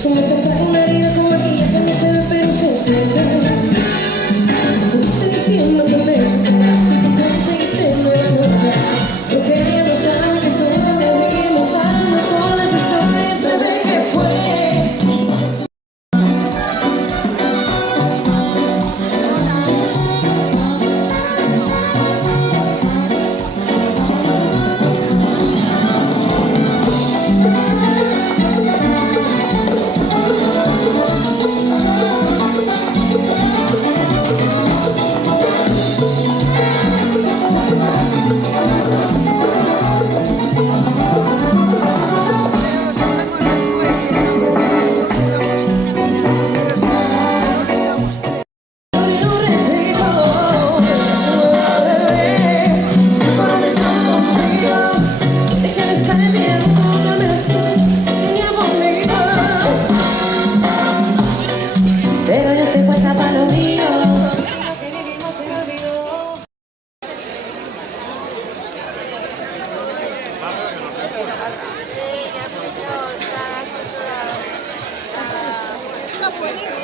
Es como tapar una herida como aquella que no se ve pero se siente. Fuiste diciendo que me superaste y que conseguiste nueva nota. Porque ella no sabe que todo debimos parando con las historias, bebé, que fue. Pero yo estoy puesta para lo mío. Lo que vivimos se me olvidó. Es una buena